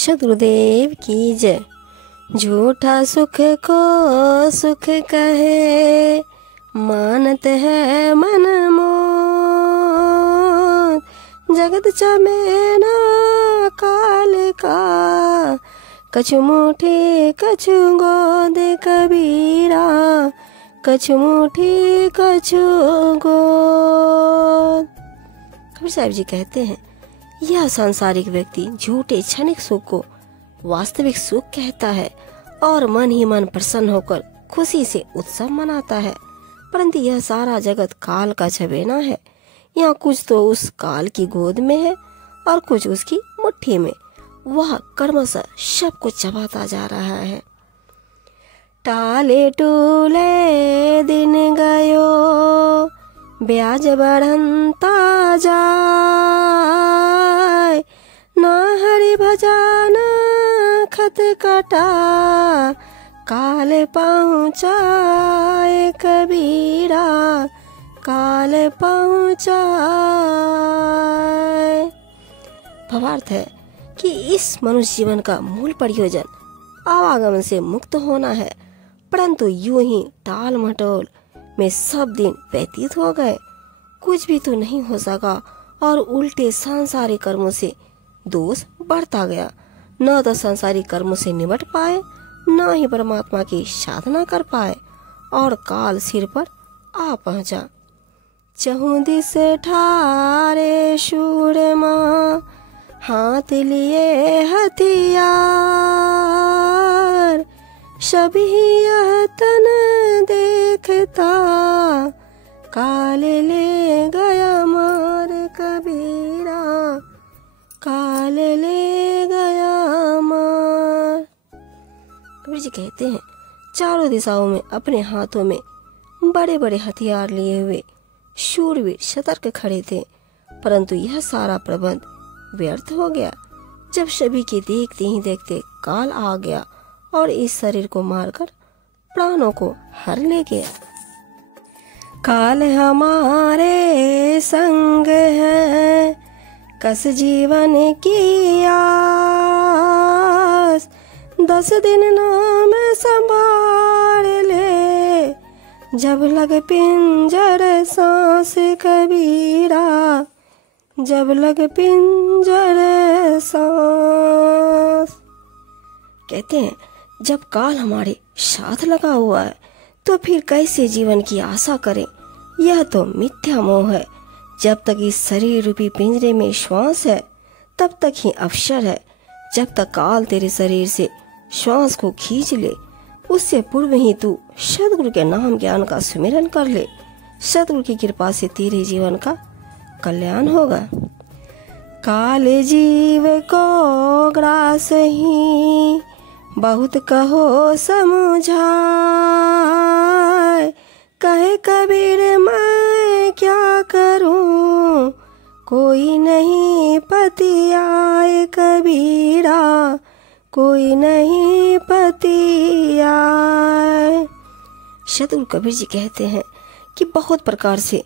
सद्गुरुदेव की जय। झूठा सुख को सुख कहे, मानत है मन मोह। जगत चमेना काल का, कछु मुठी कछु गोद कबीरा, कछु मुठी कछु गोद। कबीर साहब जी कहते हैं, यह सांसारिक व्यक्ति झूठे क्षणिक सुख को वास्तविक सुख कहता है और मन ही मन प्रसन्न होकर खुशी से उत्सव मनाता है, परंतु यह सारा जगत काल का छबेना है। यहाँ कुछ तो उस काल की गोद में है और कुछ उसकी मुट्ठी में। वह कर्मशः सब कुछ चबाता जा रहा है। टाले टूले दिन गयो, ब्याज बढ़ंता जाए। ना हरि भजन खत कटा, काल पहुँचाए कबीरा, काल पहुँचाए। भावार्थ है कि इस मनुष्य जीवन का मूल प्रयोजन आवागमन से मुक्त होना है, परंतु यूं ही टाल मटोल में सब दिन व्यतीत हो गए, कुछ भी तो नहीं हो सका और उल्टे सांसारिक कर्मों से दोष बढ़ता गया। न तो सांसारिक कर्मों से निपट पाए, न ही परमात्मा की साधना कर पाए और काल सिर पर आ पहुंचा। चहुं दिस ठारे शूरमा, हाथ लिए हथियार। सभी यह तन देखता, काल ले गया मार कबीरा, काल ले गया मार। कबीर जी कहते हैं, चारों दिशाओं में अपने हाथों में बड़े बड़े हथियार लिए हुए शूरवीर सतर्क खड़े थे, परंतु यह सारा प्रबंध व्यर्थ हो गया जब सभी के देखते ही देखते काल आ गया और इस शरीर को मारकर प्राणों को हर ले गया। काल हमारे संग है, कस जीवन की आस। 10 दिन नाम संभाल ले, जब लग पिंजर सांस कबीरा, जब लग पिंजर सांस। कहते हैं, जब काल हमारे साथ लगा हुआ है तो फिर कैसे जीवन की आशा करें। यह तो मिथ्या मोह है। जब तक इस शरीर रूपी पिंजरे में श्वास है तब तक ही अवसर है। जब तक काल तेरे शरीर से श्वास को खींच ले, उससे पूर्व ही तू सद्गुरु के नाम ज्ञान का सुमिरन कर ले। सद्गुरु की कृपा से तेरे जीवन का कल्याण होगा। काल जीव को ग्रास ही, बहुत कहो समझाए। कहे कबीर मैं क्या करूं, कोई नहीं पति आए कबीरा, कोई नहीं पति आए। सद्गुरु कबीर जी कहते हैं कि बहुत प्रकार से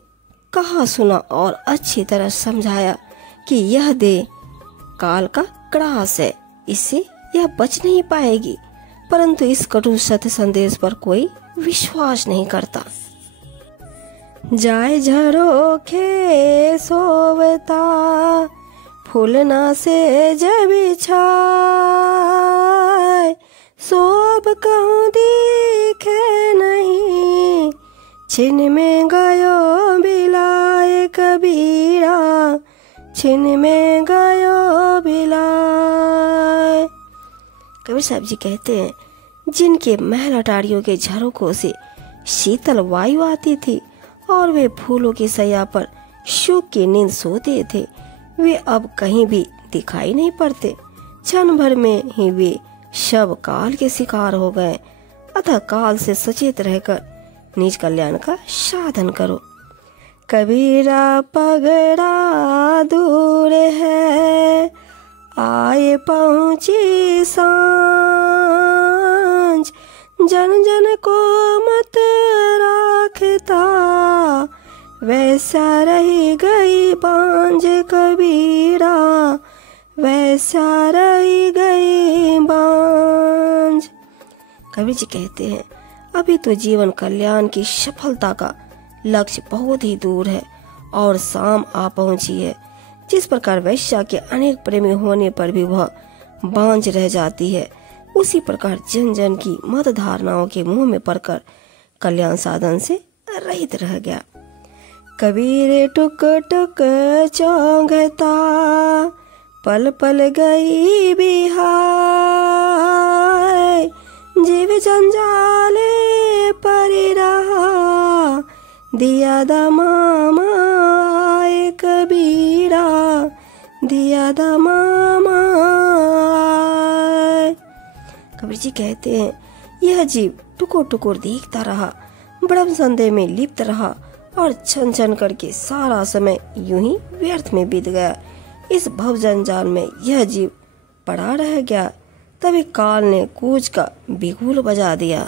कहा सुना और अच्छी तरह समझाया कि यह देह काल का ग्रास है, इससे यह बच नहीं पाएगी, परंतु इस कटु सत्य संदेश पर कोई विश्वास नहीं करता। जाए झरोखे सोवता, फूलना से जब छाए। सोब कहूँ दिखे नहीं, छिन में गयो बिलाए कबीरा, छिन में गयो बिलाए। कबीर साहब जी कहते हैं, जिनके महल अटारियों के झरोखों से शीतल वायु आती थी और वे फूलों की सैया पर सुख की नींद सोते थे, वे अब कहीं भी दिखाई नहीं पड़ते। क्षण भर में ही वे सब काल के शिकार हो गए। अतः काल से सचेत रहकर निज कल्याण का साधन करो। कबीरा पगड़ा दूर है, आए पहुँची सांझ। जन जन को मत राखता, वैसा रही गई बांझ कबीरा, वैसा रही गई कबीर जी कहते हैं, अभी तो जीवन कल्याण की सफलता का लक्ष्य बहुत ही दूर है और शाम आ पहुंची है। जिस प्रकार वैश्या के अनेक प्रेमी होने पर भी वह बांझ रह जाती है, उसी प्रकार जन जन की मत धारणाओं के मुंह में पड़कर कल्याण साधन से रहित रह गया। कबीर टुक टुक चौंघता, पल पल गई बिहाय, जीव जंजाले परि रहा, दिया दमामा आए कबीरा, दिया दमामा। कबीर जी कहते हैं, यह जीव टुकुर टुकुर देखता रहा, ब्रह्म संदेह में लिप्त रहा और छन छन करके सारा समय यूं ही व्यर्थ में बीत गया। इस भव जंजाल में यह जीव पड़ा रह गया। तभी काल ने कूच का बिगुल बजा दिया।